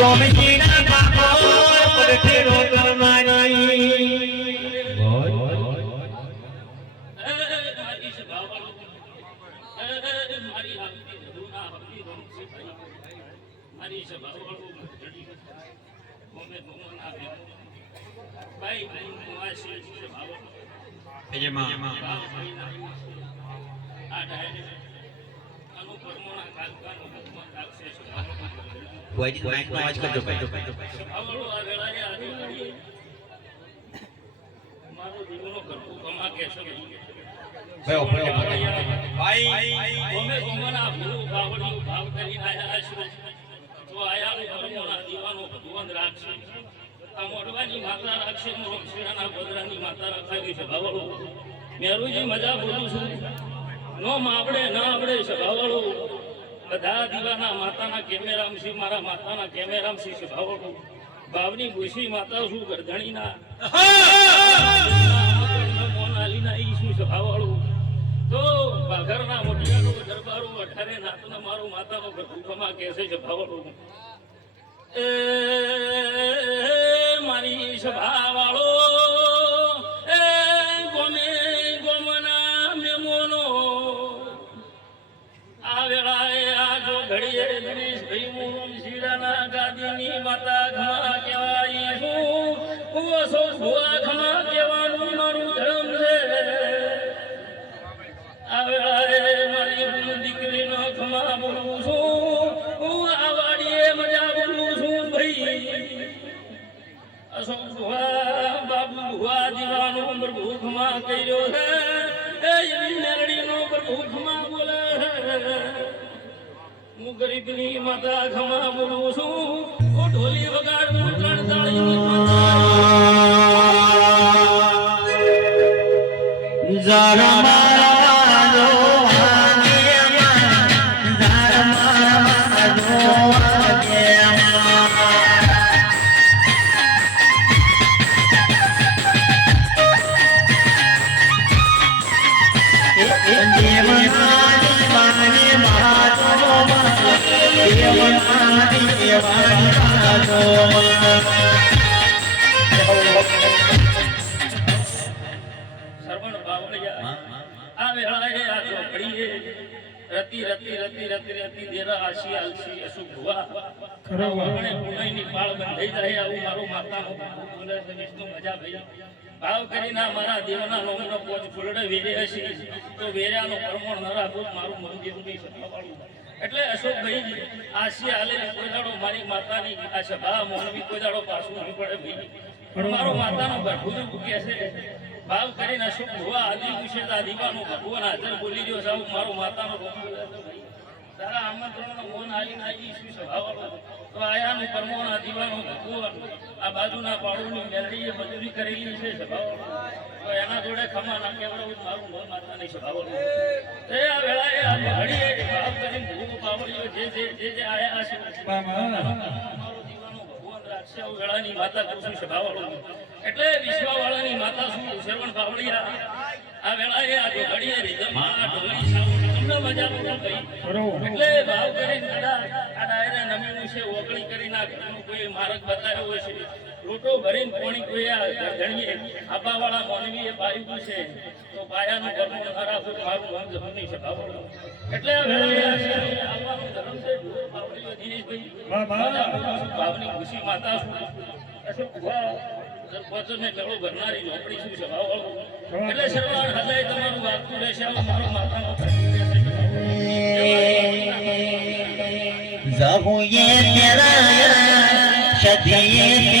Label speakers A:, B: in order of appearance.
A: Romy Gina, my boy, for the kid on the મારી સભા ગમે ભગવાન આપે ભાઈ ભાઈ મુવા છે સભા આ ડાયરે અનુ કર્મોના કાલકાનો ભગવાન રાખશે ભાઈ
B: ભુવાજી માઇકનો અવાજ કરજો ભાઈ.
A: સભાવાળો આ વેળાએ આજે મારો દીકરો ઘરકું કમા કે છે
B: ભાઈ ભાઈ
A: ગમે ગમના ભૂ બાવળી ભાવ કરીને આયા છે તો આયા કર્મોના દીવાનો ભગવાન રાખશે આ મોડવાની માતા રાખશે મોક્ષીણાના ગોદરાની માતા રખાવી છે ભાવળો મેરુજી મજા બોલું છું નો માવડે ના આવડે છે ભાવળો બધા દીવાના માતાના કેમેરામ છે મારા માતાના કેમેરામ છે છે ભાવની ભૂસી માતા શું ગરધણીના મોનાલીના ઈ શું છે, ભાવળો? તો બાઘરના મોટિયાનો દરબારો ઘડીએ દિનેશ ભાઈ શીરાના ગાદીની માતા ઘમા કહેવાય હું હું અસો ભુવા ઘમા બાબુ ભુવા દીવાનો પ્રભુ ખમા કર્યો છે એ એવી મેરડીનો પ્રભુ ખમા બોલે હું ગરીબની માતા ખમા બોલું છું ઓ ઢોલી સરવણ બાવળિયા આ વેળાએ આ ચોપડીએ રતી રતી રતી રતી રતી દેરા આશી આલસી અસુ ભુવા. આપણે પુણ્યની પાળ બંધાઈ જાય આવું મારો માતાનો બોલે છે વિષ્ણુ મજા ભાઈ. ભાવ કરીને મારા દેવના નોમનો પોચ ફૂલડે વેરે હશે. તો વેર્યાનો પરમણ ન રાખું મારું મંદિરની સભાવાળું એટલે અશોકભાઈ આશી આલે કોઈ મારી માતાની, આ સભા મોહનવી કોઈ દાડો પાછું નહીં પડે ભાઈ. પણ મારો માતાનો ગર્ભુજ ભૂકે છે. ભાવ કરીને અશોક ભુવા આદિ વિશે આ દીવાનો ભગવાન હાજર બોલી રહ્યો આવું મારો માતાનો રોગ તારા આમંત્રણનો મોન આવીને આવી શું સભાવાળો. તો આયાનું પરમોણા દીવાનો ભગવાન. આ બાજુના પાડોની મેલડીએ મજૂરી કરેલી છે સભાવાળો. તો એના જોડે ખમા ના કેવડાવું મારું મોન નહીં સભાવાળો. એ આ વેળાએ આ ઘડીએ ભાવ કરીને ભૂખ પાવડીઓ જે જે જે જે આયા છે મારો દીવાનો ભગવાન રાખશે આવું વેળાની માતા કરું એટલે વિશ્વાવાળાની માતા શું શરવણ પાવડિયા? આ વેળાએ આ ઘડીએ રીધમ આ તમને મજા ભાઈ એટલે ભાવ કરીને દાદા આ ડાયરે નમીનું છે ઓગળી કરી ના કોઈ માર્ગ બતાવ્યો છે. લોટો ભરીને પોણી કોઈ આ ગણીએ આબાવાળા મોનવીએ પાયું છે. તો પાયાનું ઘરનું ખરાબ મારું નામ જમની સભાવાળો એટલે આ વેળાએ આ છે, આવવાનું ધર્મ છે ઢોર પાવડીઓ દિનેશભાઈ. ભાવની ખુશી માતા શું? ભુવા સરપંચને મેળો ભરનારી ઝોપડી શું છે ભાવવાળું. એટલે શરમાળ હૃદય તમારું વાગતું રહેશે મારો
C: માતાનો પ્રભુ જહુએ તેરા સધીએ